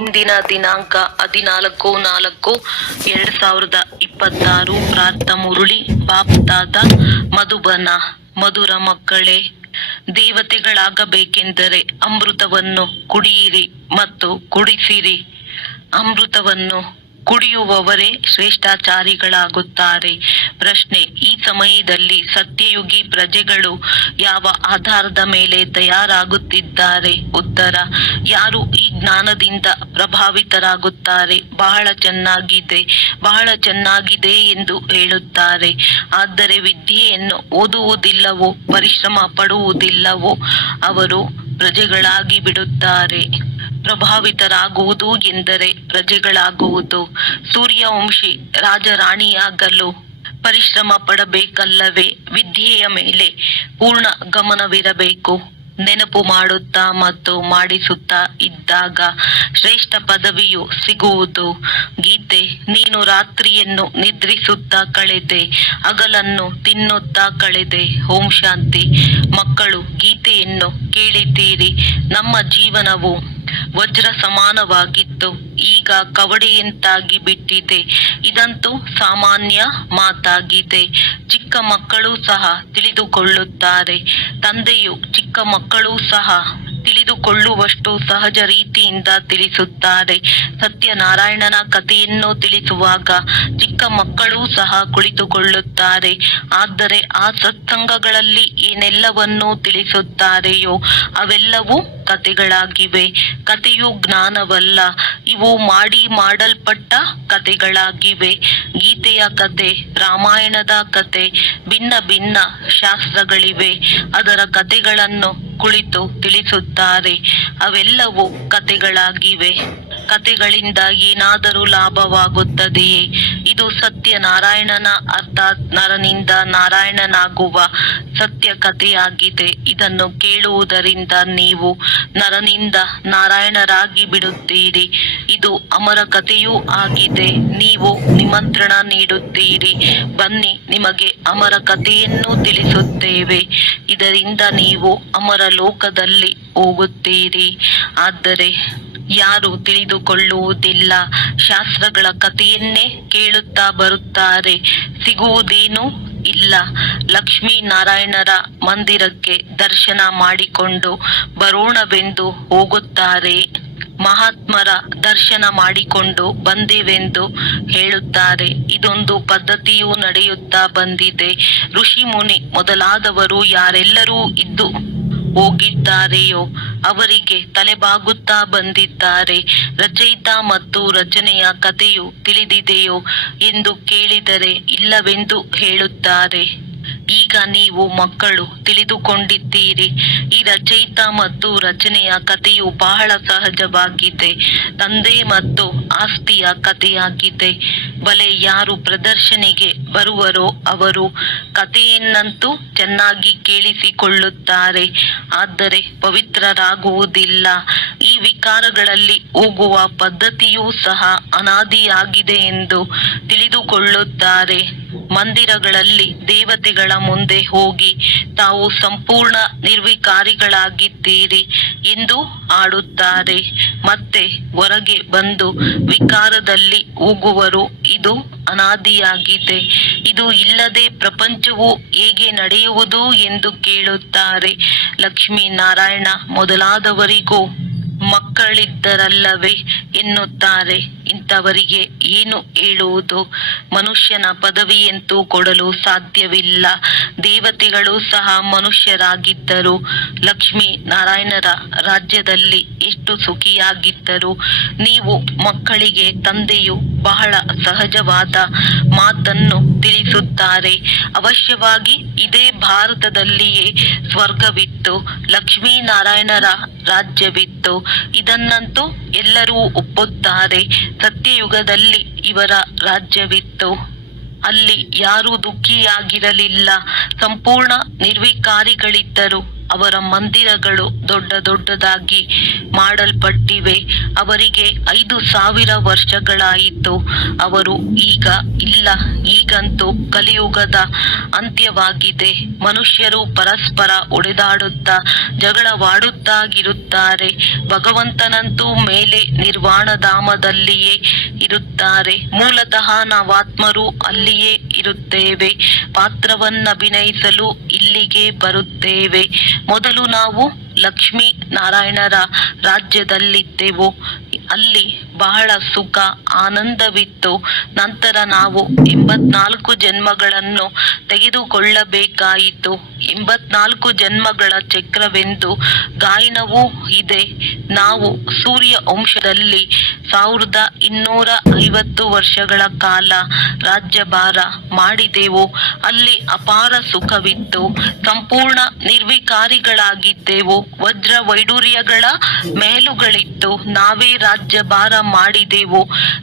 ಇಂದಿನ ದಿನಾಂಕ 14/4/2026. ಪ್ರಾರ್ಥ ಮುರುಳಿ ಬಾಪ್ದಾದ ಮಧುಬನ. ಮಧುರ ಮಕ್ಕಳೇ, ದೇವತೆಗಳಾಗಬೇಕೆಂದರೆ ಅಮೃತವನ್ನು ಕುಡಿಯಿರಿ ಮತ್ತು ಕುಡಿಸಿರಿ. ಅಮೃತವನ್ನು ಕುಡಿಯುವವರೇ ಶ್ರೇಷ್ಠಾಚಾರಿಗಳಾಗುತ್ತಾರೆ. ಪ್ರಶ್ನೆ: ಈ ಸಮಯದಲ್ಲಿ ಸತ್ಯಯುಗಿ ಪ್ರಜೆಗಳು ಯಾವ ಆಧಾರದ ಮೇಲೆ ತಯಾರಾಗುತ್ತಿದ್ದಾರೆ? ಉತ್ತರ: ಯಾರು ಈ ಜ್ಞಾನದಿಂದ ಪ್ರಭಾವಿತರಾಗುತ್ತಾರೆ, ಬಹಳ ಚೆನ್ನಾಗಿದೆ ಎಂದು ಹೇಳುತ್ತಾರೆ. ಆದರೆ ವಿದ್ಯೆಯನ್ನು ಓದುವುದಿಲ್ಲವೋ, ಪರಿಶ್ರಮ ಪಡುವುದಿಲ್ಲವೋ ಅವರು ಪ್ರಜೆಗಳಾಗಿ ಬಿಡುತ್ತಾರೆ. ಪ್ರಭಾವಿತರಾಗುವುದು ಎಂದರೆ ಪ್ರಜೆಗಳಾಗುವುದು. ಸೂರ್ಯವಂಶಿ ರಾಜರಾಣಿಯಾಗಲು ಪರಿಶ್ರಮ ಪಡಬೇಕಲ್ಲವೇ? ವಿದ್ಯೆಯ ಮೇಲೆ ಪೂರ್ಣ ಗಮನವಿರಬೇಕು. ನೆನಪು ಮಾಡುತ್ತಾ ಮತ್ತು ಮಾಡಿಸುತ್ತಾ ಇದ್ದಾಗ ಶ್ರೇಷ್ಠ ಪದವಿಯು ಸಿಗುವುದು. ಗೀತೆ: ನೀನು ರಾತ್ರಿಯನ್ನು ನಿದ್ರಿಸುತ್ತಾ ಕಳೆದೆ, ಹಗಲನ್ನು ತಿನ್ನುತ್ತಾ ಕಳೆದೆ. ಓಂ ಶಾಂತಿ. ಮಕ್ಕಳು, ಗೀತೆಯನ್ನು ಕೇಳಿದ್ದೀರಿ. ನಮ್ಮ ಜೀವನವು ವಜ್ರ ಸಮಾನವಾಗಿತ್ತು, ಈಗ ಕವಡೆಯಂತಾಗಿ ಬಿಟ್ಟಿದೆ. ಇದಂತೂ ಸಾಮಾನ್ಯ ಮಾತಾಗಿದೆ. ಚಿಕ್ಕ ಮಕ್ಕಳು ಸಹ ತಿಳಿದುಕೊಳ್ಳುತ್ತಾರೆ. ತಂದೆಯು ಚಿಕ್ಕ ಮಕ್ಕಳು ಸಹ ತಿಳಿದುಕೊಳ್ಳುವಷ್ಟು ಸಹಜ ರೀತಿಯಿಂದ ತಿಳಿಸುತ್ತಾರೆ. ಸತ್ಯನಾರಾಯಣನ ಕಥೆಯನ್ನು ತಿಳಿಸುವಾಗ ಚಿಕ್ಕ ಮಕ್ಕಳು ಸಹ ಕುಳಿತುಕೊಳ್ಳುತ್ತಾರೆ. ಆದರೆ ಆ ಸತ್ಸಂಗಗಳಲ್ಲಿ ಏನೆಲ್ಲವನ್ನೂ ತಿಳಿಸುತ್ತಾರೆಯೋ ಅವೆಲ್ಲವೂ ಕಥೆಗಳಾಗಿವೆ. ಕಥೆಯು ಜ್ಞಾನವಲ್ಲ, ಇವು ಮಾಡಲ್ಪಟ್ಟ ಕಥೆಗಳಾಗಿವೆ. ಗೀತೆಯ ಕಥೆ, ರಾಮಾಯಣದ ಕಥೆ, ಭಿನ್ನ ಭಿನ್ನ ಶಾಸ್ತ್ರಗಳಿವೆ. ಅದರ ಕಥೆಗಳನ್ನು ಕುಳಿತು ತಿಳಿಸುತ್ತಾರೆ. ಅವೆಲ್ಲವೂ ಕಥೆಗಳಾಗಿವೆ. ಕಥೆಗಳಿಂದ ಏನಾದರೂ ಲಾಭವಾಗುತ್ತದೆಯೇ? ಇದು ಸತ್ಯನಾರಾಯಣನ ಅರ್ಥಾತ್ ನರನಿಂದ ನಾರಾಯಣನಾಗುವ ಸತ್ಯ ಕಥೆಯಾಗಿದೆ. ಇದನ್ನು ಕೇಳುವುದರಿಂದ ನೀವು ನರನಿಂದ ನಾರಾಯಣರಾಗಿ ಬಿಡುತ್ತೀರಿ. ಇದು ಅಮರ ಕಥೆಯೂ ಆಗಿದೆ. ನೀವು ನಿಮಂತ್ರಣ ನೀಡುತ್ತೀರಿ, ಬನ್ನಿ ನಿಮಗೆ ಅಮರ ಕಥೆಯನ್ನು ತಿಳಿಸುತ್ತೇವೆ. ಇದರಿಂದ ನೀವು ಅಮರ ಲೋಕದಲ್ಲಿ ಹೋಗುತ್ತೀರಿ. ಆದರೆ ಯಾರು ತಿಳಿದುಕೊಳ್ಳುವುದಿಲ್ಲ, ಶಾಸ್ತ್ರಗಳ ಕಥೆಯನ್ನೇ ಕೇಳುತ್ತಾ ಬರುತ್ತಾರೆ, ಸಿಗುವುದೇನೂ ಇಲ್ಲ. ಲಕ್ಷ್ಮೀ ನಾರಾಯಣರ ಮಂದಿರಕ್ಕೆ ದರ್ಶನ ಮಾಡಿಕೊಂಡು ಬರೋಣವೆಂದು ಹೋಗುತ್ತಾರೆ. ಮಹಾತ್ಮರ ದರ್ಶನ ಮಾಡಿಕೊಂಡು ಬಂದೆವೆಂದು ಹೇಳುತ್ತಾರೆ. ಇದೊಂದು ಪದ್ಧತಿಯು ನಡೆಯುತ್ತಾ ಬಂದಿದೆ. ಋಷಿ ಮುನಿ ಮೊದಲಾದವರು ಯಾರೆಲ್ಲರೂ ಇದ್ದು ಹೋಗಿದ್ದಾರೆಯೋ ಅವರಿಗೆ ತಲೆಬಾಗುತ್ತಾ ಬಂದಿದ್ದಾರೆ. ರಚಯಿತ ಮತ್ತು ರಚನೆಯ ಕಥೆಯು ತಿಳಿದಿದೆಯೋ ಎಂದು ಕೇಳಿದರೆ ಇಲ್ಲವೆಂದು ಹೇಳುತ್ತಾರೆ. ಈಗ ನೀವು ಮಕ್ಕಳು ತಿಳಿದುಕೊಂಡಿದ್ದೀರಿ. ಈ ರಚಯಿತ ಮತ್ತು ರಚನೆಯ ಕಥೆಯು ಬಹಳ ಸಹಜವಾಗಿದೆ. ತಂದೆ ಮತ್ತು ಆಸ್ತಿಯ ಕಥೆಯಾಗಿದೆ. ಬಲೆ ಯಾರು ಪ್ರದರ್ಶನಿಗೆ ಬರುವರೋ ಅವರು ಕಥೆಯನ್ನಂತೂ ಚೆನ್ನಾಗಿ ಕೇಳಿಸಿಕೊಳ್ಳುತ್ತಾರೆ, ಆದರೆ ಪವಿತ್ರರಾಗುವುದಿಲ್ಲ. ಈ ವಿಕಾರಗಳಲ್ಲಿ ಹೋಗುವ ಪದ್ಧತಿಯೂ ಸಹ ಅನಾದಿಯಾಗಿದೆ ಎಂದು ತಿಳಿದುಕೊಳ್ಳುತ್ತಾರೆ. ಮಂದಿರಗಳಲ್ಲಿ ದೇವತೆಗಳ ಮುಂದೆ ಹೋಗಿ ತಾವು ಸಂಪೂರ್ಣ ನಿರ್ವಿಕಾರಿಗಳಾಗಿದ್ದೀರಿ ಎಂದು ಆಡುತ್ತಾರೆ. ಮತ್ತೆ ಹೊರಗೆ ಬಂದು ವಿಕಾರದಲ್ಲಿ ಹೋಗುವರು. ಇದು ಅನಾದಿಯಾಗಿದೆ. ಇದು ಇಲ್ಲದೆ ಪ್ರಪಂಚವು ಹೇಗೆ ನಡೆಯುವುದು ಎಂದು ಕೇಳುತ್ತಾರೆ. ಲಕ್ಷ್ಮೀ ನಾರಾಯಣ ಮೊದಲಾದವರಿಗೂ ಮಕ್ಕಳಿದ್ದರಲ್ಲವೇ ಎನ್ನುತ್ತಾರೆ. ಇಂಥವರಿಗೆ ಏನು ಹೇಳುವುದು? ಮನುಷ್ಯನ ಪದವಿಯಂತೂ ಕೊಡಲು ಸಾಧ್ಯವಿಲ್ಲ. ದೇವತೆಗಳು ಸಹ ಮನುಷ್ಯರಾಗಿದ್ದರು. ಲಕ್ಷ್ಮೀ ನಾರಾಯಣರ ರಾಜ್ಯದಲ್ಲಿ ಎಷ್ಟು ಸುಖಿಯಾಗಿದ್ದರು. ನೀವು ಮಕ್ಕಳಿಗೆ ತಂದೆಯು ಬಹಳ ಸಹಜವಾದ ಮಾತನ್ನು ತಿಳಿಸುತ್ತಾರೆ. ಅವಶ್ಯವಾಗಿ ಇದೇ ಭಾರತದಲ್ಲಿಯೇ ಸ್ವರ್ಗವಿತ್ತು, ಲಕ್ಷ್ಮೀನಾರಾಯಣರ ರಾಜ್ಯವಿತ್ತು. ಇದನ್ನಂತೂ ಎಲ್ಲರೂ ಒಪ್ಪುತ್ತಾರೆ. ಸತ್ಯಯುಗದಲ್ಲಿ ಇವರ ರಾಜ್ಯವಿತ್ತು. ಅಲ್ಲಿ ಯಾರೂ ದುಃಖಿಯಾಗಿರಲಿಲ್ಲ, ಸಂಪೂರ್ಣ ನಿರ್ವಿಕಾರಿಗಳಿದ್ದರು. ಅವರ ಮಂದಿರಗಳು ದೊಡ್ಡ ದೊಡ್ಡದಾಗಿ ಮಾಡಲ್ಪಟ್ಟಿವೆ. ಅವರಿಗೆ 5,000 ವರ್ಷಗಳಾಯಿತು. ಅವರು ಈಗ ಇಲ್ಲ, ಈಗಂತೂ ಕಲಿಯುಗದ ಅಂತ್ಯವಾಗಿದೆ. ಮನುಷ್ಯರು ಪರಸ್ಪರ ಹೊಡೆದಾಡುತ್ತಾ ಜಗಳವಾಡುತ್ತಾಗಿರುತ್ತಾರೆ. ಭಗವಂತನಂತೂ ಮೇಲೆ ನಿರ್ವಾಣಧಾಮದಲ್ಲಿಯೇ ಇರುತ್ತಾರೆ. ಮೂಲತಃ ನಾವಾತ್ಮರು ಅಲ್ಲಿಯೇ ಇರುತ್ತೇವೆ. ಪಾತ್ರವನ್ನಭಿನಯಿಸಲು ಇಲ್ಲಿಗೆ ಬರುತ್ತೇವೆ. ಮೊದಲು ನಾವು ಲಕ್ಷ್ಮೀ ನಾರಾಯಣರ ರಾಜ್ಯದಲ್ಲಿದ್ದೆವು. ಅಲ್ಲಿ ಬಹಳ ಸುಖ ಆನಂದವಿತ್ತು. ನಂತರ ನಾವು 84 ಜನ್ಮಗಳನ್ನು ತೆಗೆದುಕೊಳ್ಳಬೇಕಾಯಿತು. 84 ಜನ್ಮಗಳ ಚಕ್ರವೆಂದು ಗಾಯನವೂ ಇದೆ. ನಾವು ಸೂರ್ಯ ವಂಶದಲ್ಲಿ 1250 ವರ್ಷಗಳ ಕಾಲ ರಾಜ್ಯಭಾರ ಮಾಡಿದೆವು. ಅಲ್ಲಿ ಅಪಾರ ಸುಖವಿತ್ತು. ಸಂಪೂರ್ಣ ನಿರ್ವಿಕಾರಿಗಳಾಗಿದ್ದೆವು. ವಜ್ರ ವೈಡೂರ್ಯಗಳ ಮೆಹಲುಗಳಿತ್ತು. ನಾವೇ ರಾಜ್ಯಭಾರ ಮಾಡಿದೆವು.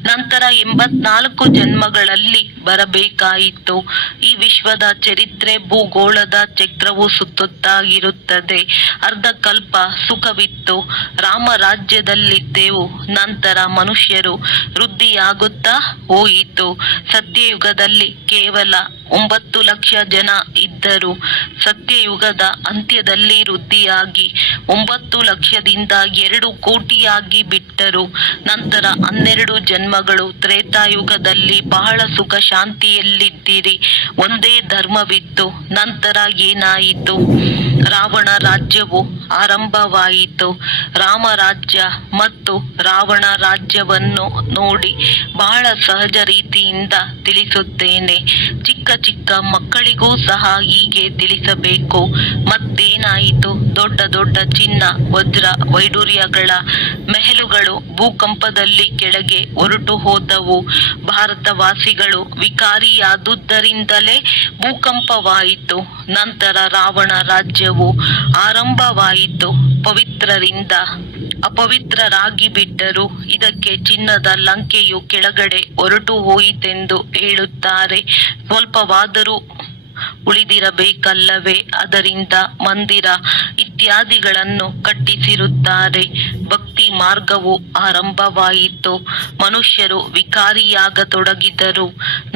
ನಂತರ 84 ಜನ್ಮಗಳಲ್ಲಿ ಬರಬೇಕಾಯಿತು. ಈ ವಿಶ್ವದ ಚರಿತ್ರೆ ಭೂಗೋಳದ ಚಕ್ರವು ಸುತ್ತುತ್ತಾ ಇರುತ್ತದೆ. ಅರ್ಧಕಲ್ಪ ಸುಖವಿತ್ತು. ರಾಮ ರಾಜ್ಯದಲ್ಲಿದ್ದೆವು. ನಂತರ ಮನುಷ್ಯರು ವೃದ್ಧಿಯಾಗುತ್ತಾ ಹೋಯಿತು. ಸತ್ಯಯುಗದಲ್ಲಿ ಕೇವಲ 9 ಲಕ್ಷ ಜನ ಇದ್ದರು. ಸತ್ಯಯುಗದ ಅಂತ್ಯದಲ್ಲಿ ವೃದ್ಧಿಯಾಗಿ 9 ಲಕ್ಷದಿಂದ 2 ಕೋಟಿಯಾಗಿ ಬಿಟ್ಟರು. ನಂತರ 12 ಜನ್ಮಗಳು ತ್ರೇತಾಯುಗದಲ್ಲಿ ಬಹಳ ಸುಖ ಶಾಂತಿಯಲ್ಲಿದ್ದಿರಿ. ಒಂದೇ ಧರ್ಮವಿತ್ತು. ನಂತರ ಏನಾಯಿತು? ರಾವಣ ರಾಜ್ಯವು ಆರಂಭವಾಯಿತು. ರಾಮರಾಜ್ಯ ಮತ್ತು ರಾವಣ ರಾಜ್ಯವನ್ನು ನೋಡಿ ಬಹಳ ಸಹಜ ರೀತಿಯಿಂದ ತಿಳಿಸುತ್ತೇನೆ. ಚಿಕ್ಕ ಚಿಕ್ಕ ಮಕ್ಕಳಿಗೂ ಸಹ ಹೀಗೆ ತಿಳಿಸಬೇಕು. ಮತ್ತೇನಾಯಿತು? ದೊಡ್ಡ ದೊಡ್ಡ ಚಿನ್ನ ವಜ್ರ ವೈಡೂರ್ಯಗಳ ಮೆಹಲುಗಳು ಭೂಕಂಪದಲ್ಲಿ ಕೆಳಗೆ ಹೊರಟು ಹೋದವು. ಭಾರತವಾಸಿಗಳು ವಿಕಾರಿಯಾದುದರಿಂದಲೇ ಭೂಕಂಪವಾಯಿತು. ನಂತರ ರಾವಣ ರಾಜ್ಯವು ಆರಂಭವಾಯಿತು. ಪವಿತ್ರರಿಂದ ಅಪವಿತ್ರರಾಗಿ ಬಿಟ್ಟರು. ಇದಕ್ಕೆ ಚಿನ್ನದ ಲಂಕೆಯು ಕೆಳಗಡೆ ಹೊರಟು ಹೋಯಿತೆಂದು ಹೇಳುತ್ತಾರೆ. ಸ್ವಲ್ಪವಾದರೂ ಉಳಿದಿರಬೇಕಲ್ಲವೇ? ಅದರಿಂದ ಮಂದಿರ ಇತ್ಯಾದಿಗಳನ್ನು ಕಟ್ಟಿಸಿರುತ್ತಾರೆ. ಭಕ್ತಿ ಮಾರ್ಗವು ಆರಂಭವಾಯಿತು. ಮನುಷ್ಯರು ವಿಕಾರಿಯಾಗತೊಡಗಿದರು.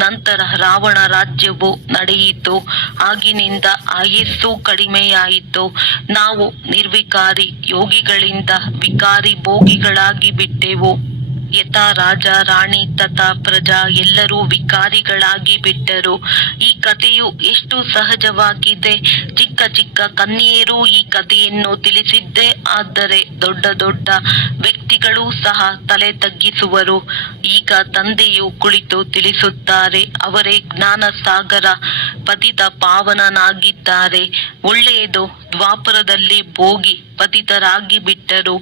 ನಂತರ ರಾವಣ ರಾಜ್ಯವು ನಡೆಯಿತು. ಆಗಿನಿಂದ ಆಯಸ್ಸು ಕಡಿಮೆಯಾಯಿತು. ನಾವು ನಿರ್ವಿಕಾರಿ ಯೋಗಿಗಳಿಂದ ವಿಕಾರಿ ಭೋಗಿಗಳಾಗಿ ಬಿಟ್ಟೆವು. ಯಥಾ ರಾಜ ರಾಣಿ ತಥಾ ಪ್ರಜಾ ಎಲ್ಲರೂ ವಿಕಾರಿಗಳಾಗಿ ಬಿಟ್ಟರು. ಈ ಕಥೆಯು ಎಷ್ಟು ಸಹಜವಾಗಿದೆ. ಚಿಕ್ಕ ಚಿಕ್ಕ ಕನ್ಯೆಯರು ಈ ಕಥೆಯನ್ನು ತಿಳಿಸಿದ್ದೇ ಆದರೆ ದೊಡ್ಡ ದೊಡ್ಡ ವ್ಯಕ್ತಿಗಳು ಸಹ ತಲೆ ತಗ್ಗಿಸುವರು. ಈಗ ತಂದೆಯು ಕುಳಿತು ತಿಳಿಸುತ್ತಾರೆ. ಅವರೇ ಜ್ಞಾನ ಸಾಗರ ಪತಿತ ಪಾವನನಾಗಿದ್ದಾರೆ. ಒಳ್ಳೆಯದು. ದ್ವಾಪರದಲ್ಲಿ ಭೋಗಿ ಪತಿತರಾಗಿ ಬಿಟ್ಟರು.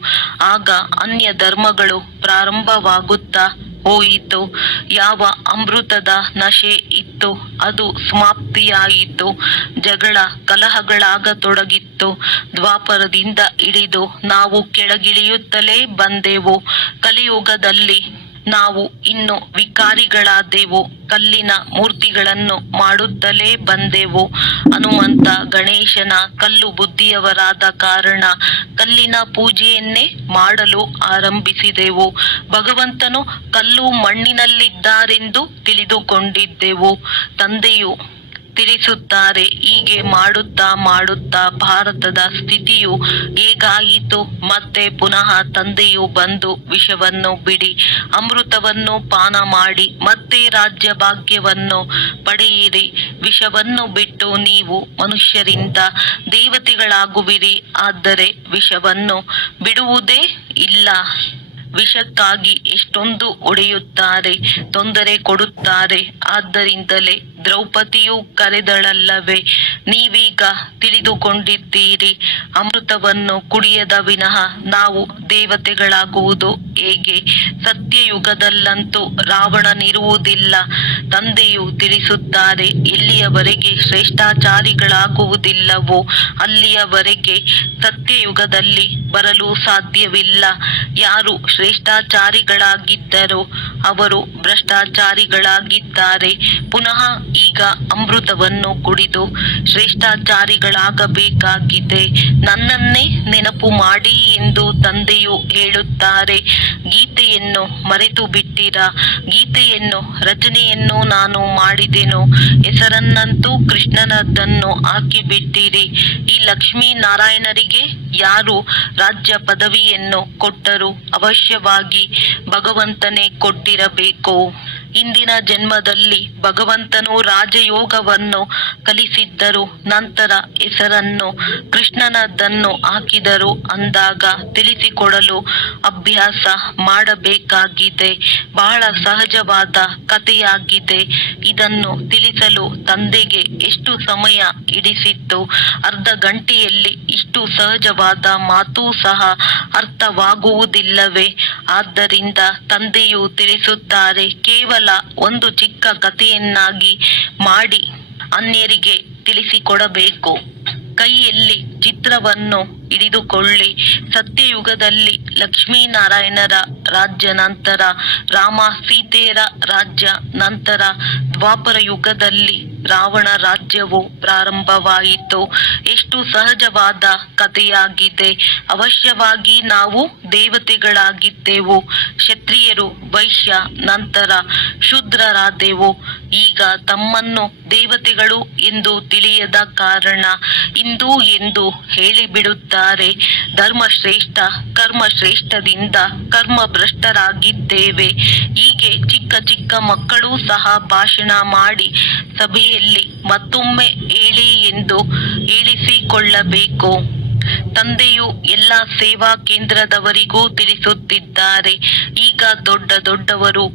ಆಗ ಅನ್ಯ ಧರ್ಮಗಳು ಪ್ರಾರಂಭವಾಗುತ್ತಾ ಹೋಯಿತು. ಯಾವ ಅಮೃತದ ನಶೆ ಇತ್ತು ಅದು ಸಮಾಪ್ತಿಯಾಯಿತು. ಜಗಳ ಕಲಹಗಳಾಗತೊಡಗಿತ್ತು. ದ್ವಾಪರದಿಂದ ಹಿಡಿದು ನಾವು ಕೆಳಗಿಳಿಯುತ್ತಲೇ ಬಂದೆವು. ಕಲಿಯುಗದಲ್ಲಿ ನಾವು ಇನ್ನು ವಿಕಾರಿಗಳಾದೆವು. ಕಲ್ಲಿನ ಮೂರ್ತಿಗಳನ್ನು ಮಾಡುತ್ತಲೇ ಬಂದೆವು. ಹನುಮಂತ ಗಣೇಶನ ಕಲ್ಲು ಬುದ್ಧಿಯವರಾದ ಕಾರಣ ಕಲ್ಲಿನ ಪೂಜೆಯನ್ನೇ ಮಾಡಲು ಆರಂಭಿಸಿದೆವು. ಭಗವಂತನು ಕಲ್ಲು ಮಣ್ಣಿನಲ್ಲಿದ್ದಾರೆಂದು ತಿಳಿದುಕೊಂಡಿದ್ದೆವು. ತಂದೆಯು ತಿಳಿಸುತ್ತಾರೆ. ಹೀಗೆ ಮಾಡುತ್ತಾ ಮಾಡುತ್ತಾ ಭಾರತದ ಸ್ಥಿತಿಯು ಹೇಗಾಯಿತು? ಮತ್ತೆ ಪುನಃ ತಂದೆಯು ಬಂದು ವಿಷವನ್ನು ಬಿಡಿ, ಅಮೃತವನ್ನು ಪಾನ ಮಾಡಿ, ಮತ್ತೆ ರಾಜ್ಯ ಭಾಗ್ಯವನ್ನು ಪಡೆಯಿರಿ. ವಿಷವನ್ನು ಬಿಟ್ಟು ನೀವು ಮನುಷ್ಯರಿಂದ ದೇವತೆಗಳಾಗುವಿರಿ. ಆದರೆ ವಿಷವನ್ನು ಬಿಡುವುದೇ ಇಲ್ಲ. ವಿಷಕ್ಕಾಗಿ ಎಷ್ಟೊಂದು ಒಡೆಯುತ್ತಾರೆ, ತೊಂದರೆ ಕೊಡುತ್ತಾರೆ. ಆದ್ದರಿಂದಲೇ ದ್ರೌಪದಿಯು ಕರೆದಳಲ್ಲವೇ, ನೀವೀಗ ತಿಳಿದುಕೊಂಡಿದ್ದೀರಿ. ಅಮೃತವನ್ನು ಕುಡಿಯದ ವಿನಃ ನಾವು ದೇವತೆಗಳಾಗುವುದು ಹೇಗೆ? ಸತ್ಯಯುಗದಲ್ಲಂತೂ ರಾವಣನಿರುವುದಿಲ್ಲ. ತಂದೆಯು ತಿಳಿಸುತ್ತಾರೆ. ಎಲ್ಲಿಯವರೆಗೆ ಶ್ರೇಷ್ಠಾಚಾರಿಗಳಾಗುವುದಿಲ್ಲವೋ ಅಲ್ಲಿಯವರೆಗೆ ಸತ್ಯಯುಗದಲ್ಲಿ ಬರಲು ಸಾಧ್ಯವಿಲ್ಲ. ಯಾರು ಶ್ರೇಷ್ಠಾಚಾರಿಗಳಾಗಿದ್ದರೋ ಅವರು ಭ್ರಷ್ಟಾಚಾರಿಗಳಾಗಿದ್ದಾರೆ. ಪುನಃ ಈಗ ಅಮೃತವನ್ನು ಕುಡಿದು ಶ್ರೇಷ್ಠಾಚಾರಿಗಳಾಗಬೇಕಾಗಿದೆ. ನನ್ನನ್ನೇ ನೆನಪು ಮಾಡಿ ಎಂದು ತಂದೆಯು ಹೇಳುತ್ತಾರೆ. ಗೀತೆಯನ್ನು ಮರೆತು ಬಿಟ್ಟಿರಾ? ಗೀತೆಯನ್ನು ರಚನೆಯನ್ನು ನಾನು ಮಾಡಿದೆನು, ಹೆಸರನ್ನಂತೂ ಕೃಷ್ಣನದ್ದನ್ನು ಹಾಕಿಬಿಟ್ಟಿರಿ. ಈ ಲಕ್ಷ್ಮೀ ನಾರಾಯಣರಿಗೆ ಯಾರು ರಾಜ್ಯ ಪದವಿಯನ್ನು ಕೊಟ್ಟರು? ಅವಶ್ಯವಾಗಿ ಭಗವಂತನೇ ಕೊಟ್ಟಿರಬೇಕು. ಇಂದಿನ ಜನ್ಮದಲ್ಲಿ ಭಗವಂತನು ರಾಜಯೋಗವನ್ನು ಕಲಿಸಿದ್ದರು, ನಂತರ ಹೆಸರನ್ನು ಕೃಷ್ಣನದ್ದನ್ನು ಹಾಕಿದರು ಅಂದಾಗ ತಿಳಿಸಿಕೊಡಲು ಅಭ್ಯಾಸ ಮಾಡಬೇಕಾಗಿದೆ. ಬಹಳ ಸಹಜವಾದ ಕಥೆಯಾಗಿದೆ. ಇದನ್ನು ತಿಳಿಸಲು ತಂದೆಗೆ ಎಷ್ಟು ಸಮಯ ಹಿಡಿಸಿತ್ತು? ಅರ್ಧ ಗಂಟೆಯಲ್ಲಿ ಇಷ್ಟು ಸಹಜವಾದ ಮಾತು ಸಹ ಅರ್ಥವಾಗುವುದಿಲ್ಲವೇ? ಆದ್ದರಿಂದ ತಂದೆಯು ತಿಳಿಸುತ್ತಾರೆ, ಕೇವಲ ಒಂದು ಚಿಕ್ಕ ಕಥೆಯನ್ನಾಗಿ ಮಾಡಿ ಅನ್ಯರಿಗೆ ತಿಳಿಸಿಕೊಡಬೇಕು. ಕೈಯಲ್ಲಿ ಚಿತ್ರವನ್ನು ಹಿಡಿದುಕೊಳ್ಳಿ. ಸತ್ಯಯುಗದಲ್ಲಿ ಲಕ್ಷ್ಮೀನಾರಾಯಣರ ರಾಜ್ಯ, ನಂತರ ರಾಮ ಸೀತೆಯರ ರಾಜ್ಯ, ನಂತರ ದ್ವಾಪರ ಯುಗದಲ್ಲಿ ರಾವಣ ರಾಜ್ಯವು ಪ್ರಾರಂಭವಾಯಿತು. ಎಷ್ಟು ಸಹಜವಾದ ಕಥೆಯಾಗಿದೆ. ಅವಶ್ಯವಾಗಿ ನಾವು ದೇವತೆಗಳಾಗಿದ್ದೆವು. ಕ್ಷತ್ರಿಯರು, ವೈಶ್ಯ, ನಂತರ ಶೂದ್ರರಾದೆವು. ಈಗ ತಮ್ಮನ್ನು ದೇವತೆಗಳು ಎಂದು ತಿಳಿಯದ ಕಾರಣ ಇಂದು ಎಂದು ಹೇಳಿಬಿಡುತ್ತಾರೆ. ಧರ್ಮ ಶ್ರೇಷ್ಠ, ಕರ್ಮ ಶ್ರೇಷ್ಠದಿಂದ ಕರ್ಮ ಭ್ರಷ್ಟರಾಗಿದ್ದೇವೆ. ಹೀಗೆ ಚಿಕ್ಕ ಚಿಕ್ಕ ಮಕ್ಕಳು ಸಹ ಭಾಷಣ ಮಾಡಿ ಸಭೆಯಲ್ಲಿ ಮತ್ತೊಮ್ಮೆ ಹೇಳಿ ಎಂದು ಹೇಳಿಸಿಕೊಳ್ಳಬೇಕು. ತಂದೆಯು ಎಲ್ಲ ಸೇವಾ ಕೇಂದ್ರದವರಿಗೂ ತಿಳಿಸುತ್ತಿದ್ದಾರೆ. ಈಗ ದೊಡ್ಡ ದೊಡ್ಡವರು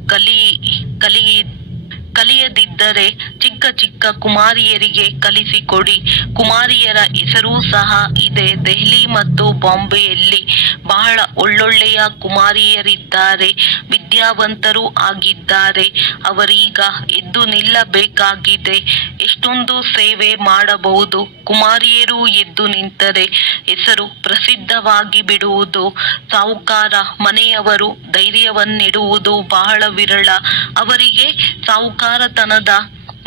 ಕಲಿಯದಿದ್ದರೆ ಚಿಕ್ಕ ಚಿಕ್ಕ ಕುಮಾರಿಯರಿಗೆ ಕಲಿಸಿಕೊಡಿ. ಕುಮಾರಿಯರ ಹೆಸರು ಸಹ ಇದೆ. ದೆಹಲಿ ಮತ್ತು ಬಾಂಬೆಯಲ್ಲಿ ಬಹಳ ಒಳ್ಳೊಳ್ಳೆಯ ಕುಮಾರಿಯರಿದ್ದಾರೆ, ವಿದ್ಯಾವಂತರು ಆಗಿದ್ದಾರೆ. ಅವರೀಗ ಎದ್ದು ನಿಲ್ಲಬೇಕಾಗಿದೆ. ಎಷ್ಟೊಂದು ಸೇವೆ ಮಾಡಬಹುದು. ಕುಮಾರಿಯರು ಎದ್ದು ನಿಂತರೆ ಹೆಸರು ಪ್ರಸಿದ್ಧವಾಗಿ ಬಿಡುವುದು. ಸಾಹುಕಾರ ಮನೆಯವರು ಧೈರ್ಯವನ್ನಿಡುವುದು ಬಹಳ ವಿರಳ. ಅವರಿಗೆ ಸಾಹುಕಾರತನದ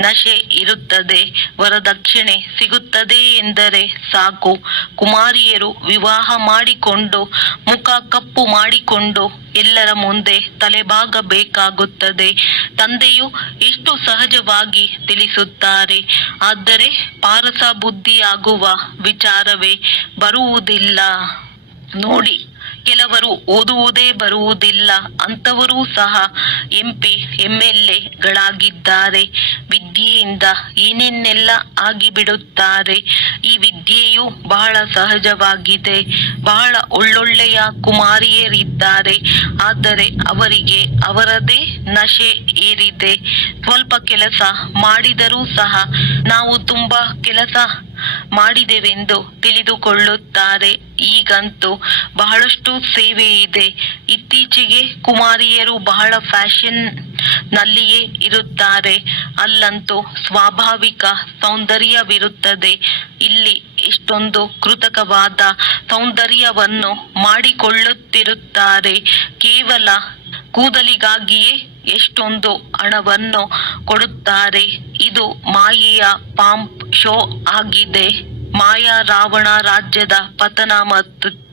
ನಶೆ ಇರುತ್ತದೆ. ವರದಕ್ಷಿಣೆ ಸಿಗುತ್ತದೆ ಎಂದರೆ ಸಾಕು. ಕುಮಾರಿಯರು ವಿವಾಹ ಮಾಡಿಕೊಂಡು ಮುಖ ಕಪ್ಪು ಮಾಡಿಕೊಂಡು ಎಲ್ಲರ ಮುಂದೆ ತಲೆಬಾಗಬೇಕಾಗುತ್ತದೆ. ತಂದೆಯು ಎಷ್ಟು ಸಹಜವಾಗಿ ತಿಳಿಸುತ್ತಾರೆ. ಆದರೆ ಪಾರಸ ಬುದ್ಧಿಯಾಗುವ ವಿಚಾರವೇ ಬರುವುದಿಲ್ಲ. ನೋಡಿ, ಕೆಲವರು ಓದುವುದೇ ಬರುವುದಿಲ್ಲ. ಅಂತವರೂ ಸಹ MP MLA ಗಳಾಗಿದ್ದಾರೆ. ವಿದ್ಯೆಯಿಂದ ಏನೇನೆಲ್ಲ ಆಗಿಬಿಡುತ್ತಾರೆ. ಈ ವಿದ್ಯೆಯು ಬಹಳ ಸಹಜವಾಗಿದೆ. ಬಹಳ ಒಳ್ಳೊಳ್ಳೆಯ ಕುಮಾರಿಯರಿದ್ದಾರೆ. ಆದರೆ ಅವರಿಗೆ ಅವರದೇ ನಶೆ ಏರಿದೆ. ಸ್ವಲ್ಪ ಕೆಲಸ ಮಾಡಿದರೂ ಸಹ ನಾವು ತುಂಬಾ ಕೆಲಸ ಮಾಡಿದೆವೆಂದು ತಿಳಿದುಕೊಳ್ಳುತ್ತಾರೆ. ಈಗಂತೂ ಬಹಳಷ್ಟು ಸೇವೆ ಇದೆ. ಇತ್ತೀಚೆಗೆ ಕುಮಾರಿಯರು ಬಹಳ ಫ್ಯಾಷನ್ ನಲ್ಲಿಯೇ ಇರುತ್ತಾರೆ. ಅಲ್ಲಂತೂ ಸ್ವಾಭಾವಿಕ ಸೌಂದರ್ಯವಿರುತ್ತದೆ. ಇಲ್ಲಿ ಎಷ್ಟೊಂದು ಕೃತಕವಾದ ಸೌಂದರ್ಯವನ್ನು ಮಾಡಿಕೊಳ್ಳುತ್ತಿರುತ್ತಾರೆ. ಕೇವಲ ಕೂದಲಿಗಾಗಿಯೇ ಎಷ್ಟೊಂದು ಹಣವನ್ನು ಕೊಡುತ್ತಾರೆ. ಇದು ಮಾಯೆಯ ಪಾಂಪ್ ಶೋ ಆಗಿದೆ. ಮಾಯಾ ರಾವಣ ರಾಜ್ಯದ ಪತನ ಮತ್ತು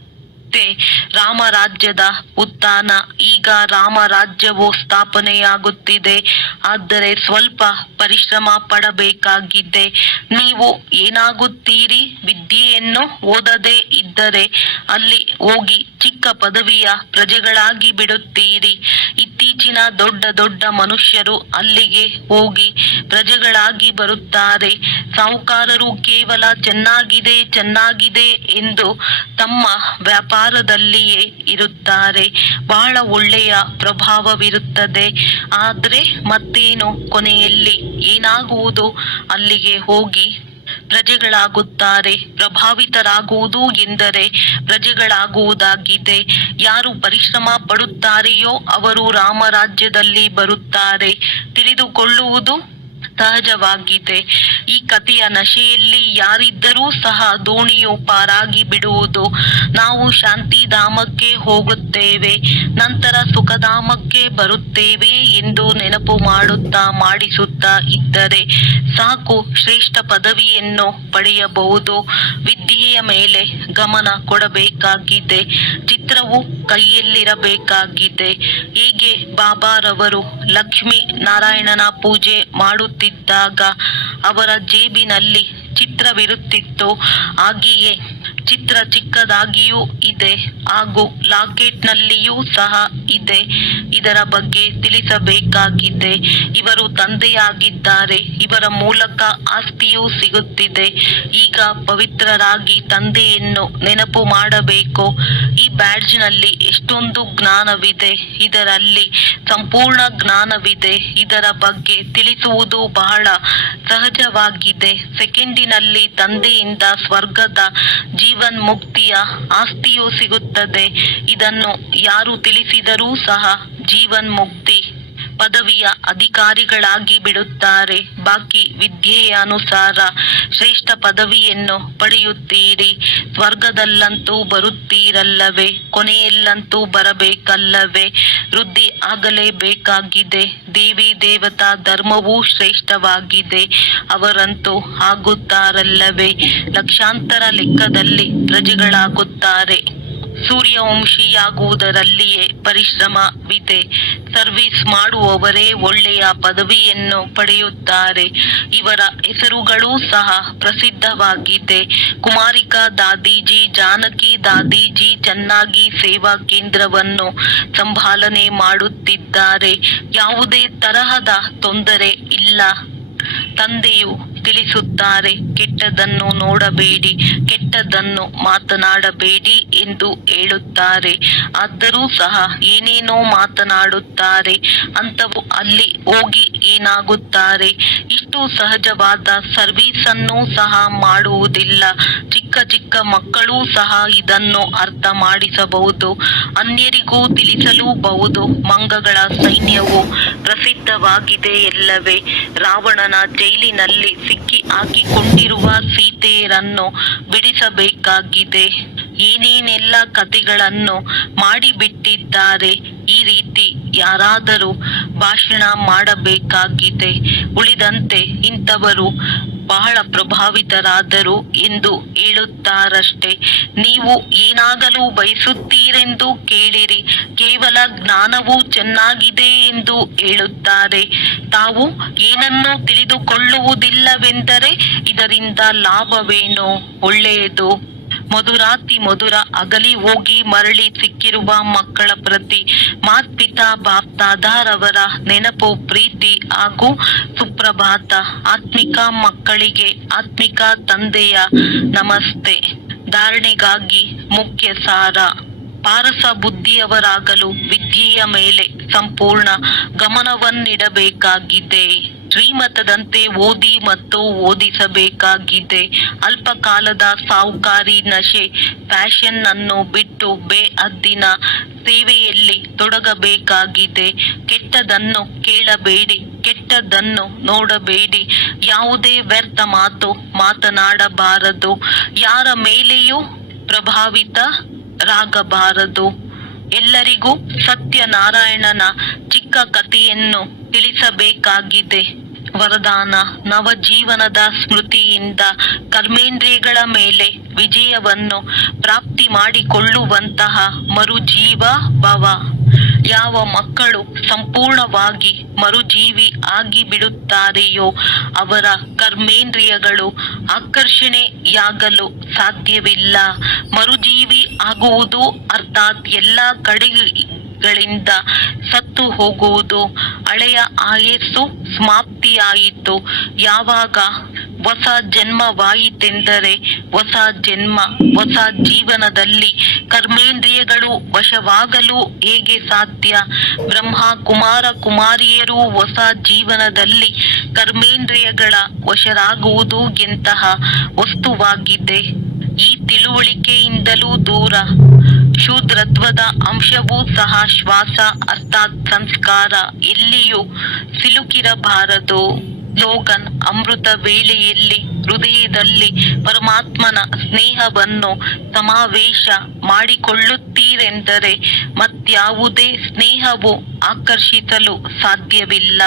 ರಾಮರಾಜ್ಯದ ಉತ್ಥಾನ. ಈಗ ರಾಮರಾಜ್ಯವು ಸ್ಥಾಪನೆಯಾಗುತ್ತಿದೆ. ಆದರೆ ಸ್ವಲ್ಪ ಪರಿಶ್ರಮ ಪಡಬೇಕಾಗಿದೆ. ನೀವು ಏನಾಗುತ್ತೀರಿ? ವಿದ್ಯೆಯನ್ನು ಓದದೇ ಇದ್ದರೆ ಅಲ್ಲಿ ಹೋಗಿ ಚಿಕ್ಕ ಪದವಿಯ ಪ್ರಜೆಗಳಾಗಿ ಬಿಡುತ್ತೀರಿ. ಇತ್ತೀಚಿನ ದೊಡ್ಡ ದೊಡ್ಡ ಮನುಷ್ಯರು ಅಲ್ಲಿಗೆ ಹೋಗಿ ಪ್ರಜೆಗಳಾಗಿ ಬರುತ್ತಾರೆ. ಸಾಹುಕಾರರು ಕೇವಲ ಚೆನ್ನಾಗಿದೆ ಚೆನ್ನಾಗಿದೆ ಎಂದು ತಮ್ಮ ವ್ಯಾಪಾರದಲ್ಲಿಯೇ ಇರುತ್ತಾರೆ. ಬಹಳ ಒಳ್ಳೆಯ ಪ್ರಭಾವವಿರುತ್ತದೆ. ಆದರೆ ಮತ್ತೇನು? ಕೊನೆಯಲ್ಲಿ ಏನಾಗುವುದು? ಅಲ್ಲಿಗೆ ಹೋಗಿ ಪ್ರಜೆಗಳಾಗುತ್ತಾರೆ. ಪ್ರಭಾವಿತರಾಗುವುದು ಎಂದರೆ ಪ್ರಜೆಗಳಾಗುವುದಾಗಿದೆ. ಯಾರು ಪರಿಶ್ರಮ ಪಡುತ್ತಾರೆಯೋ ಅವರು ರಾಮರಾಜ್ಯದಲ್ಲಿ ಬರುತ್ತಾರೆ. ತಿಳಿದುಕೊಳ್ಳುವುದು ಸಹಜವಾಗಿದೆ. ಈ ಕಥೆಯ ನಶೆಯಲ್ಲಿ ಯಾರಿದ್ದರೂ ಸಹ ದೋಣಿಯು ಪಾರಾಗಿ ಬಿಡುವುದು. ನಾವು ಶಾಂತಿಧಾಮಕ್ಕೆ ಹೋಗುತ್ತೇವೆ, ನಂತರ ಸುಖಧಾಮಕ್ಕೆ ಬರುತ್ತೇವೆ ಎಂದು ನೆನಪು ಮಾಡುತ್ತಾ ಮಾಡಿಸುತ್ತಾ ಇದ್ದರೆ ಸಾಕು, ಶ್ರೇಷ್ಠ ಪದವಿಯನ್ನು ಪಡೆಯಬಹುದು. ವಿದ್ಯೆಯ ಮೇಲೆ ಗಮನ ಕೊಡಬೇಕಾಗಿದೆ. ಚಿತ್ರವು ಕೈಯಲ್ಲಿರಬೇಕಾಗಿದೆ. ಹೇಗೆ ಬಾಬಾರವರು ಲಕ್ಷ್ಮೀ ನಾರಾಯಣನ ಪೂಜೆ ಮಾಡುತ್ತಿದ್ದಾಗ ಅವರ ಜೇಬಿನಲ್ಲಿ ಚಿತ್ರವಿರುತ್ತಿತ್ತು, ಹಾಗೆಯೇ ಚಿತ್ರ ಚಿಕ್ಕದಾಗಿಯೂ ಇದೆ ಹಾಗೂ ಲಾಕೆಟ್ನಲ್ಲಿಯೂ ಸಹ ಇದೆ. ಇದರ ಬಗ್ಗೆ ತಿಳಿಸಬೇಕಾಗಿದೆ. ಇವರು ತಂದೆಯಾಗಿದ್ದಾರೆ, ಇವರ ಮೂಲಕ ಆಸ್ತಿಯೂ ಸಿಗುತ್ತಿದೆ. ಈಗ ಪವಿತ್ರರಾಗಿ ತಂದೆಯನ್ನು ನೆನಪು ಮಾಡಬೇಕು. ಈ ಬ್ಯಾಡ್ಜ್ನಲ್ಲಿ ಎಷ್ಟೊಂದು ಜ್ಞಾನವಿದೆ, ಇದರಲ್ಲಿ ಸಂಪೂರ್ಣ ಜ್ಞಾನವಿದೆ. ಇದರ ಬಗ್ಗೆ ತಿಳಿಸುವುದು ಬಹಳ ಸಹಜವಾಗಿದೆ. ಸೆಕೆಂಡಿನಲ್ಲಿ ತಂದೆಯಿಂದ ಸ್ವರ್ಗದ ಜೀವನ್ ಮುಕ್ತಿಯ ಆಸ್ತಿಯು ಸಿಗುತ್ತದೆ. ಇದನ್ನು ಯಾರು ತಿಳಿಸಿದರೂ ಸಹ ಜೀವನ್ ಮುಕ್ತಿ ಪದವಿಯ ಅಧಿಕಾರಿಗಳಾಗಿ ಬಿಡುತ್ತಾರೆ. ಬಾಕಿ ವಿದ್ಯೆಯ ಅನುಸಾರ ಶ್ರೇಷ್ಠ ಪದವಿಯನ್ನು ಪಡೆಯುತ್ತೀರಿ. ಸ್ವರ್ಗದಲ್ಲಂತೂ ಬರುತ್ತೀರಲ್ಲವೇ, ಕೊನೆಯಲ್ಲಂತೂ ಬರಬೇಕಲ್ಲವೇ, ವೃದ್ಧಿ ಆಗಲೇಬೇಕಾಗಿದೆ. ದೇವಿ ದೇವತಾ ಧರ್ಮವೂ ಶ್ರೇಷ್ಠವಾಗಿದೆ, ಅವರಂತೂ ಆಗುತ್ತಾರಲ್ಲವೇ. ಲಕ್ಷಾಂತರ ಲೆಕ್ಕದಲ್ಲಿ ಪ್ರಜೆಗಳಾಗುತ್ತಾರೆ. ಸೂರ್ಯವಂಶಿಯಾಗುವುದರಲ್ಲಿಯೇ ಪರಿಶ್ರಮವಿದೆ. ಸರ್ವಿಸ್ ಮಾಡುವವರೇ ಒಳ್ಳೆಯ ಪದವಿಯನ್ನು ಪಡೆಯುತ್ತಾರೆ. ಇವರ ಹೆಸರುಗಳೂ ಸಹ ಪ್ರಸಿದ್ಧವಾಗಿದೆ. ಕುಮಾರಿಕಾ ದಾದೀಜಿ, ಜಾನಕಿ ದಾದೀಜಿ ಚೆನ್ನಾಗಿ ಸೇವಾ ಕೇಂದ್ರವನ್ನು ಸಂಭಾಲನೆ ಮಾಡುತ್ತಿದ್ದಾರೆ. ಯಾವುದೇ ತರಹದ ತೊಂದರೆ ಇಲ್ಲ. ತಂದೆಯು ತಿಳಿಸುತ್ತಾರೆ, ಕೆಟ್ಟದನ್ನು ನೋಡಬೇಡಿ, ಕೆಟ್ಟದನ್ನು ಮಾತನಾಡಬೇಡಿ ಎಂದು ಹೇಳುತ್ತಾರೆ. ಆದರೂ ಸಹ ಏನೇನೋ ಮಾತನಾಡುತ್ತಾರೆ. ಅಂತವು ಅಲ್ಲಿ ಹೋಗಿ ಏನಾಗುತ್ತಾರೆ. ಇಷ್ಟು ಸಹಜವಾದ ಸರ್ವೀಸ್ ಅನ್ನು ಸಹ ಮಾಡುವುದಿಲ್ಲ. ಚಿಕ್ಕ ಚಿಕ್ಕ ಮಕ್ಕಳೂ ಸಹ ಇದನ್ನು ಅರ್ಥ ಮಾಡಿಸಬಹುದು, ಅನ್ಯರಿಗೂ ತಿಳಿಸಲೂಬಹುದು. ಮಂಗಗಳ ಸೈನ್ಯವು ಪ್ರಸಿದ್ಧವಾಗಿದೆ ಎಲ್ಲವೇ. ರಾವಣನ ಜೈಲಿನಲ್ಲಿ ಸಿಕ್ಕಿ ಹಾಕಿಕೊಂಡಿರುವ ಸೀತೆಯರನ್ನು ಬಿಡಿಸಬೇಕಾಗಿದೆ. ಏನೇನೆಲ್ಲ ಕಥೆಗಳನ್ನು ಮಾಡಿಬಿಟ್ಟಿದ್ದಾರೆ. ಈ ರೀತಿ ಯಾರಾದರೂ ಭಾಷಣ ಮಾಡಬೇಕಾಗಿದೆ. ಉಳಿದಂತೆ ಇಂಥವರು ಬಹಳ ಪ್ರಭಾವಿತರಾದರು ಎಂದು ಹೇಳುತ್ತಾರಷ್ಟೇ. ನೀವು ಏನಾಗಲು ಬಯಸುತ್ತೀರೆಂದು ಕೇಳಿರಿ, ಕೇವಲ ಜ್ಞಾನವು ಚೆನ್ನಾಗಿದೆ ಎಂದು ಹೇಳುತ್ತಾರೆ. ತಾವು ಏನನ್ನು ತಿಳಿದುಕೊಳ್ಳುವುದಿಲ್ಲವೆಂದರೆ ಇದರಿಂದ ಲಾಭವೇನು, ಒಳ್ಳೆಯದು. ಮಧುರಾತಿ ಮಧುರ ಅಗಲಿ ಹೋಗಿ ಮರಳಿ ಸಿಕ್ಕಿರುವ ಮಕ್ಕಳ ಪ್ರತಿ ಮಾತ್ಪಿತಾ ಬಾಪ್ದಾದಾರವರ ನೆನಪು, ಪ್ರೀತಿ ಹಾಗೂ ಸುಪ್ರಭಾತ. ಆತ್ಮಿಕ ಮಕ್ಕಳಿಗೆ ಆತ್ಮಿಕ ತಂದೆಯ ನಮಸ್ತೆ. ಧಾರಣೆಗಾಗಿ ಮುಖ್ಯ ಸಾರ: ಪಾರಸ ಬುದ್ಧಿಯವರಾಗಲು ವಿದ್ಯೆಯ ಮೇಲೆ ಸಂಪೂರ್ಣ ಗಮನವನ್ನಿಡಬೇಕಾಗಿದೆ. ಶ್ರೀಮತದಂತೆ ಓದಿ ಮತ್ತು ಓದಿಸಬೇಕಾಗಿದೆ. ಅಲ್ಪಕಾಲದ ಸಾಹುಕಾರಿ ನಶೆ, ಫ್ಯಾಷನ್ ಅನ್ನು ಬಿಟ್ಟು ಬೇಹದ್ದಿನ ಸೇವೆಯಲ್ಲಿ ತೊಡಗಬೇಕಾಗಿದೆ. ಕೆಟ್ಟದನ್ನು ಕೇಳಬೇಡಿ, ಕೆಟ್ಟದನ್ನು ನೋಡಬೇಡಿ. ಯಾವುದೇ ವ್ಯರ್ಥ ಮಾತು ಮಾತನಾಡಬಾರದು. ಯಾರ ಮೇಲೆಯೂ ಪ್ರಭಾವಿತರಾಗಬಾರದು. ಎಲ್ಲರಿಗೂ ಸತ್ಯನಾರಾಯಣನ ಚಿಕ್ಕ ಕಥೆಯನ್ನು ತಿಳಿಸಬೇಕಾಗಿದೆ. ವರದಾನ: ನವಜೀವನದ ಸ್ಮೃತಿಯಿಂದ ಕರ್ಮೇಂದ್ರಿಯಗಳ ಮೇಲೆ ವಿಜಯವನ್ನು ಪ್ರಾಪ್ತಿ ಮಾಡಿಕೊಳ್ಳುವಂತಹ ಮರುಜೀವ ಭವ. ಯಾವ ಮಕ್ಕಳು ಸಂಪೂರ್ಣವಾಗಿ ಮರುಜೀವಿ ಆಗಿಬಿಡುತ್ತಾರೆಯೋ ಅವರ ಕರ್ಮೇಂದ್ರಿಯಗಳು ಆಕರ್ಷಣೆಯಾಗಲು ಸಾಧ್ಯವಿಲ್ಲ. ಮರುಜೀವಿ ಆಗುವುದು ಅರ್ಥಾತ್ ಎಲ್ಲ ಕಡೆಗಳಿಂದ ಸತ್ತು ಹೋಗುವುದು. ಹಳೆಯ ಆಯಸ್ಸು ಸಮಾಪ್ತಿಯಾಯಿತು. ಯಾವಾಗ ಹೊಸ ಜನ್ಮವಾಯಿತೆಂದರೆ ಹೊಸ ಜನ್ಮ, ಹೊಸ ಜೀವನದಲ್ಲಿ ಕರ್ಮೇಂದ್ರಿಯಗಳು ವಶವಾಗಲು ಹೇಗೆ ಸಾಧ್ಯ? ಬ್ರಹ್ಮ ಕುಮಾರ ಕುಮಾರಿಯರು ಹೊಸ ಜೀವನದಲ್ಲಿ ಕರ್ಮೇಂದ್ರಿಯಗಳ ವಶರಾಗುವುದು ಎಂತಹ ವಸ್ತುವಾಗಿದೆ. ಈ ತಿಳುವಳಿಕೆಯಿಂದಲೂ ದೂರ. ಶೂದ್ರತ್ವದ ಅಂಶವೂ ಸಹ ಶ್ವಾಸ ಅರ್ಥಾತ್ ಸಂಸ್ಕಾರ ಎಲ್ಲಿಯೂ ಸಿಲುಕಿರಬಾರದು. ಸ್ಲೋಗನ್: ಅಮೃತ ವೇಳೆಯಲ್ಲಿ ಹೃದಯದಲ್ಲಿ ಪರಮಾತ್ಮನ ಸ್ನೇಹವನ್ನು ಸಮಾವೇಶ ಮಾಡಿಕೊಳ್ಳುತ್ತೀರೆಂದರೆ ಮತ್ಯಾವುದೇ ಸ್ನೇಹವು ಆಕರ್ಷಿಸಲು ಸಾಧ್ಯವಿಲ್ಲ.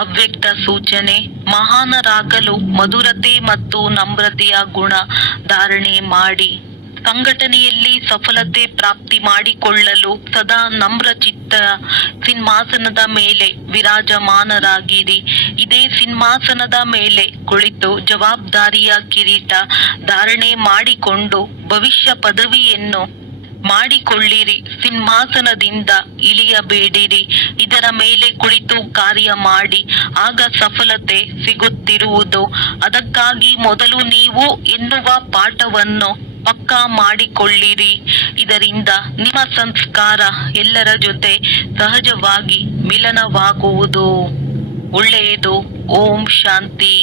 ಅವ್ಯಕ್ತ ಸೂಚನೆ: ಮಹಾನರಾಗಲು ಮಧುರತೆ ಮತ್ತು ನಮ್ರತೆಯ ಗುಣ ಧಾರಣೆ ಮಾಡಿ. ಸಂಘಟನೆಯಲ್ಲಿ ಸಫಲತೆ ಪ್ರಾಪ್ತಿ ಮಾಡಿಕೊಳ್ಳಲು ಸದಾ ನಮ್ರಚಿತ್ತ ಸಿಂಹಾಸನದ ಮೇಲೆ ವಿರಾಜಮಾನರಾಗಿರಿ. ಇದೇ ಸಿಂಹಾಸನದ ಮೇಲೆ ಕುಳಿತು ಜವಾಬ್ದಾರಿಯ ಕಿರೀಟ ಧಾರಣೆ ಮಾಡಿಕೊಂಡು ಭವಿಷ್ಯ ಪದವಿಯನ್ನು ಮಾಡಿಕೊಳ್ಳಿರಿ. ಸಿಂಹಾಸನದಿಂದ ಇಳಿಯಬೇಡಿರಿ, ಇದರ ಮೇಲೆ ಕುಳಿತು ಕಾರ್ಯ ಮಾಡಿ, ಆಗ ಸಫಲತೆ ಸಿಗುತ್ತಿರುವುದು. ಅದಕ್ಕಾಗಿ ಮೊದಲು ನೀವು ಎನ್ನುವ ಪಾಠವನ್ನು ಪಕ್ಕಾ ಮಾಡಿಕೊಳ್ಳಿರಿ. ಇದರಿಂದ ನಿಮ್ಮ ಸಂಸ್ಕಾರ ಎಲ್ಲರ ಜೊತೆ ಸಹಜವಾಗಿ ಮಿಲನವಾಗುವುದು. ಒಳ್ಳೆಯದು. ಓಂ ಶಾಂತಿ.